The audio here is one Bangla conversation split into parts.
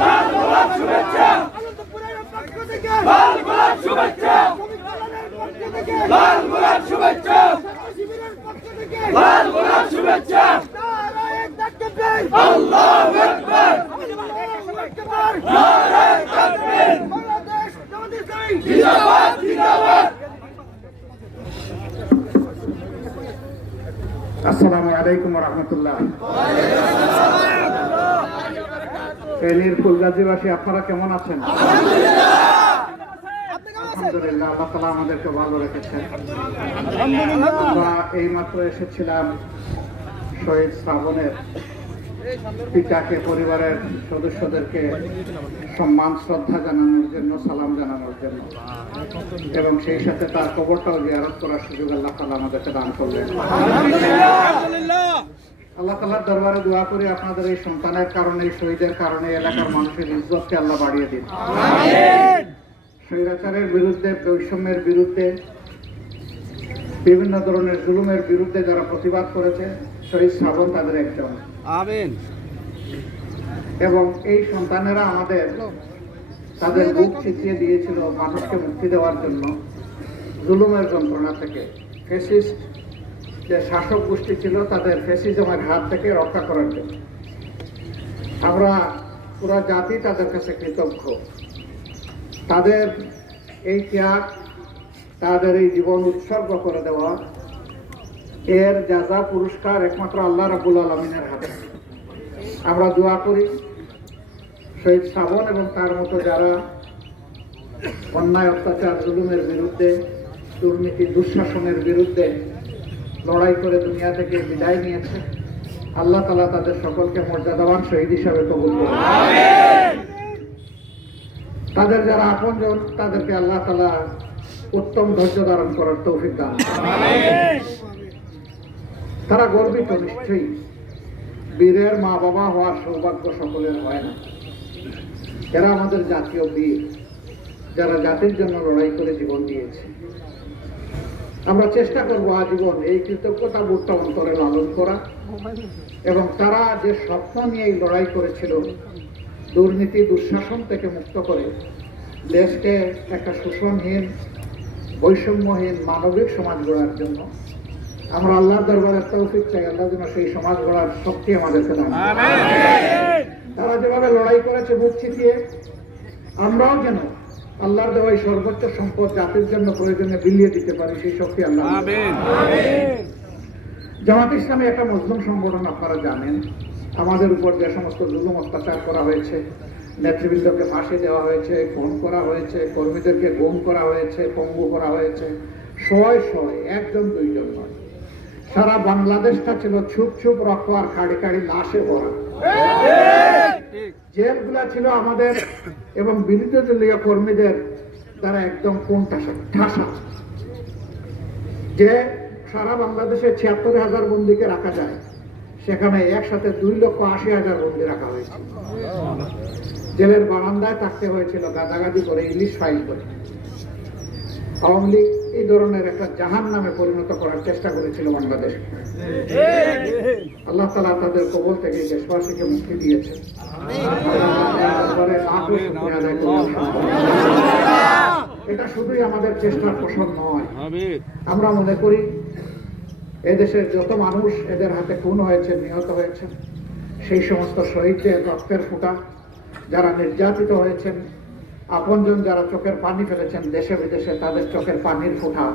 লাল গোলাপ শুভেচ্ছা লাল গোলাপ শুভেচ্ছা পক্ষ থেকে লাল গোলাপ শুভেচ্ছা শিবিরের পক্ষ থেকে লাল গোলাপ শুভেচ্ছা নারায়ে তাকবীর আল্লাহু আকবার আল্লাহু আকবার নারায়ে তাকবীর বাংলাদেশ জামাত ইসলামী জিন্দাবাদ জিন্দাবাদ আসসালামু আলাইকুম রহমতুল্লাহ ফেনীর ফুলগাজীবাসী আপনারা কেমন আছেন? আলহামদুলিল্লাহ। আল্লাহ তালা আমাদেরকে ভালো রেখেছেন। আমরা এইমাত্র এসেছিলাম শহীদ শ্রাবণের পিতাকে পরিবারের সদস্যদেরকে সম্মান শ্রদ্ধা জানানোর জন্য সালাম জানানোর জন্য। এবং সেই সাথে তার কবরটাও জিয়ারত করার সুযোগ আল্লাহ তালা আমাদেরকে দান করলেন। আল্লাহ তালার দরবারে দোয়া করি আপনাদের এই সন্তানের কারণে শহীদের কারণে এলাকার মানুষের ইজ্জতকে আল্লাহ বাড়িয়ে দিন। স্বৈরাচারের বিরুদ্ধে বৈষম্যের বিরুদ্ধে বিভিন্ন ধরনের জুলুমের বিরুদ্ধে যারা প্রতিবাদ করেছে শহীদ শ্রাবণ তাদের একজন। আমিন। এবং এই সন্তানেরা আমাদের তাদের বুক ছিটিয়ে দিয়েছিল মানুষকে মুক্তি দেওয়ার জন্য জুলুমের যন্ত্রণা থেকে। ফেসিস্ট যে শাসক গোষ্ঠী ছিল, তাদের ফেসিজমের হাত থেকে রক্ষা করার জন্য। আমরা পুরো জাতি তাদের কাছে কৃতজ্ঞ। তাদের এই ত্যাগ, তাদের এই জীবন উৎসর্গ করে দেওয়া, এর যা যা পুরস্কার একমাত্র আল্লাহ রাবুল আলমিনের হাতে। আমরা দোয়া করি, শহীদ শ্রাবণ এবং তার মতো যারা অন্যায় অত্যাচার, জুলুমের বিরুদ্ধে, দুর্নীতি, দুঃশাসনের বিরুদ্ধে লড়াই করে দুনিয়া থেকে বিদায় নিয়েছে। আল্লাহ তালা তাদের সকলকে মর্যাদাবান শহীদ হিসাবে কবুল করে তাদের যারা আপনজন, তাদেরকে আল্লাহ তালা উত্তম ধৈর্য ধারণ করার তৌফিক দান তারা গর্বিত, নিশ্চয়ই। বীরের মা বাবা হওয়ার সৌভাগ্য সকলের হয় না। এরা আমাদের জাতীয় বীর, যারা জাতির জন্য লড়াই করে জীবন দিয়েছে। আমরা চেষ্টা করব আজীবন এই কৃতজ্ঞতা বোধটা অন্তরে লালন করা। এবং তারা যে স্বপ্ন নিয়ে এই লড়াই করেছিল দুর্নীতি দুঃশাসন থেকে মুক্ত করে দেশকে একটা শোষণহীন বৈষম্যহীন মানবিক সমাজ গড়ার জন্য। আমরা আল্লাহর দরবারে তৌফিক চাই আল্লাহ যেন সেই সমাজ গড়ার শক্তি আমাদেরকে দান তারা যেভাবে লড়াই করেছে বুক চিতিয়ে আমরাও যেন আল্লাহর দেওয়া এই সর্বোচ্চ সম্পদ জাতির জন্য প্রয়োজনে বিলিয়ে দিতে পারি সেই শক্তি আল্লাহ জামাত ইসলামী একটা মুসলিম সংগঠন আপনারা জানেন। আমাদের উপর যে সমস্ত জুলুম অত্যাচার করা হয়েছে নেতৃবৃন্দকে ফাঁসি দেওয়া হয়েছে খুন করা হয়েছে কর্মীদেরকে গুম করা হয়েছে পঙ্গু করা হয়েছে শয় শয় একজন দুইজন নয়। সারা বাংলাদেশটা ছিল ছুপ ছুপ রক্ত আর কাড়ি কাড়ি লাশে ভরা। জেলগুলা ছিল আমাদের এবং বিরোধী দলীয় কর্মীদের দ্বারা একদম কোন ঠাসা। ঠাসা যে সারা বাংলাদেশে ছিয়াত্তর হাজার বন্দিকে রাখা যায়, সেখানে একসাথে দুই লক্ষ আশি হাজার বন্দি রাখা হয়েছে। জেলের বারান্দায় থাকতে হয়েছিল গাদাগাদি করে, ইলিশ ফাইল করে। আওয়ামী লীগ এই ধরনের একটা জাহান নামে পরিণত করার চেষ্টা করেছিল বাংলাদেশ। আল্লাহ তালা তাদের কবল থেকে দেশবাসীকে মুক্তি দিয়েছে। এটা শুধুই আমাদের চেষ্টার ফসল নয়। আমরা মনে করি এদেশের যত মানুষ এদের হাতে খুন হয়েছে নিহত হয়েছে সেই সমস্ত শহীদদের রক্তের ফোঁটা যারা নির্যাতিত হয়েছেন আপনজন যারা চোখের পানি ফেলেছেন দেশে বিদেশে তাদের চোখের পানির ফোঁটা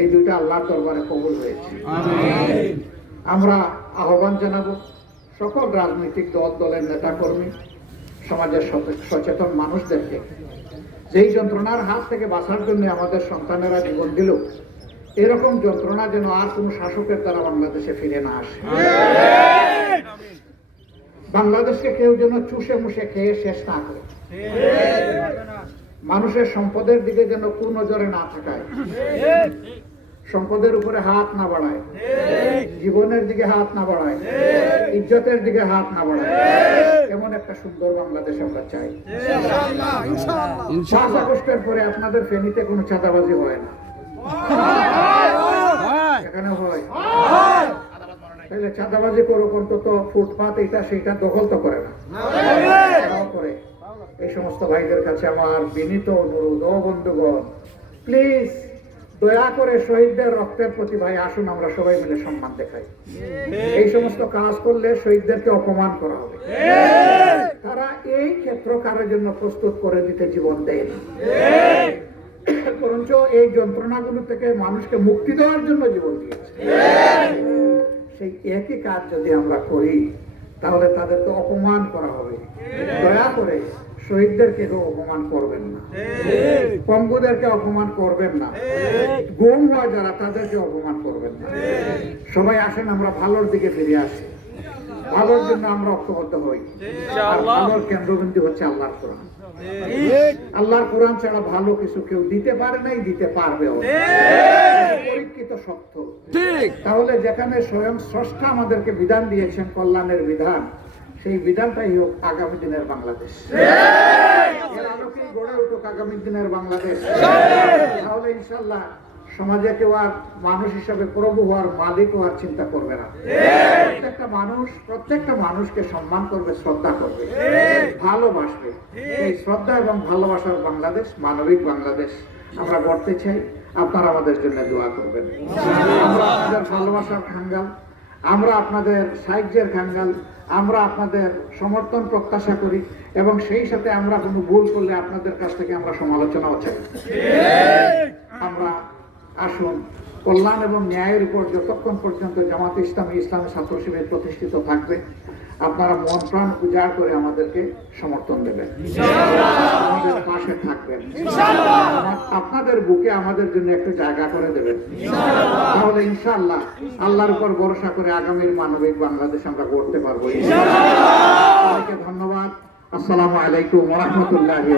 এই দুইটা আল্লাহর দরবারে কবুল হয়েছে। আমরা আহ্বান জানাব সকল রাজনৈতিক দল, দলের নেতাকর্মী, সমাজের সচেতন মানুষদেরকে যেই যন্ত্রণার হাত থেকে বাঁচার জন্য আমাদের সন্তানেরা জীবন দিল, এরকম যন্ত্রণা যেন আর কোনো শাসকের দ্বারা বাংলাদেশে ফিরে না আসে। বাংলাদেশকে কেউ যেন চুষে মুষে খেয়ে শেষ না করে। মানুষের সম্পদের দিকে যেন কোন নজরে না থাকায় সম্পদের উপরে হাত না বাড়ায়। জীবনের দিকে হাত না বাড়ায়। ইজ্জতের দিকে হাত না বাড়ায়। এমন একটা সুন্দর বাংলাদেশ আমরা চাই। পাঁচ আগস্টের পরে আপনাদের ফেনীতে কোনো চাঁদাবাজি হয় না। এখানে হয়। তাহলে চাঁদাবাজি করুক অন্তত ফুটপাত এটা সেটা দখল তো করে না। করে। এই সমস্ত ভাইদের কাছে আমার বিনীত অনুরোধ ও বন্ধুগণ প্লিজ দয়া করে শহীদদের রক্তের প্রতি ভাই আসুন, আমরা সবাই মিলে সম্মান দেখাই। এই সমস্ত কাজ করলে শহীদদেরকে অপমান করা হবে। তারা এই ক্ষেত্র কারোর জন্য প্রস্তুত করে দিতে জীবন দেয়নি। বরঞ্চ এই যন্ত্রণাগুলো থেকে মানুষকে মুক্তি দেওয়ার জন্য জীবন দিয়েছে। সেই একই কাজ যদি আমরা করি তাহলে তাদেরকে অপমান করা হবে। দয়া করে শহীদদেরকে কেউ অপমান করবেন না। পঙ্গুদেরকে অপমান করবেন না। গুম হয় যারা, তাদেরকে অপমান করবেন না। সবাই আসেন, আমরা ভালোর দিকে ফিরে আসি। ভালোর জন্য আমরা ঐক্যবদ্ধ হই। ভালোর কেন্দ্রবিন্দু হচ্ছে আল্লাহর কোরআন। আল্লাহর কোরআন ছাড়া ভালো কিছু কেউ দিতে পারে নাই দিতে পারবেও পরীক্ষিত সত্য তাহলে যেখানে স্বয়ং স্রষ্টা আমাদেরকে বিধান দিয়েছেন কল্যাণের বিধান সেই বিধানটাই হোক আগামী দিনের বাংলাদেশ। এর আলোকেই গড়ে উঠুক আগামী দিনের বাংলাদেশ। তাহলে ইনশাল্লাহ সমাজে কেউ আর মানুষ হিসাবে প্রভু হওয়ার মালিক হওয়ার চিন্তা করবে না। প্রত্যেকটা মানুষ, প্রত্যেকটা মানুষকে সম্মান করবে, শ্রদ্ধা করবে, ভালোবাসবে। এই শ্রদ্ধা এবং ভালোবাসার বাংলাদেশ, মানবিক বাংলাদেশ আমরা গড়তে চাই। আপনারা আমাদের জন্য দোয়া করবেন। আপনাদের ভালোবাসার খাঙ্গাল, আমরা আপনাদের সাহায্যের খাঙ্গাল, আমরা আপনাদের সমর্থন প্রত্যাশা করি এবং সেই সাথে আমরা কোনো ভুল করলে আপনাদের কাছ থেকে আমরা সমালোচনাও চাই। আমরা আসুন। কল্যাণ এবং ন্যায়ের উপর যতক্ষণ পর্যন্ত জামাত ইসলামী ইসলামী ছাত্র শিবির প্রতিষ্ঠিত থাকবে, আপনারা মন প্রাণ উজাড় করে আমাদেরকে সমর্থন দেবেন। আমাদের পাশে থাকবেন। আপনাদের বুকে আমাদের জন্য একটু জায়গা করে দেবেন। তাহলে ইনশাআল্লাহ আল্লাহর উপর ভরসা করে আগামীর মানবিক বাংলাদেশ আমরা গড়তে পারব। ধন্যবাদ। আসসালামু আলাইকুম রাহমাতুল্লাহি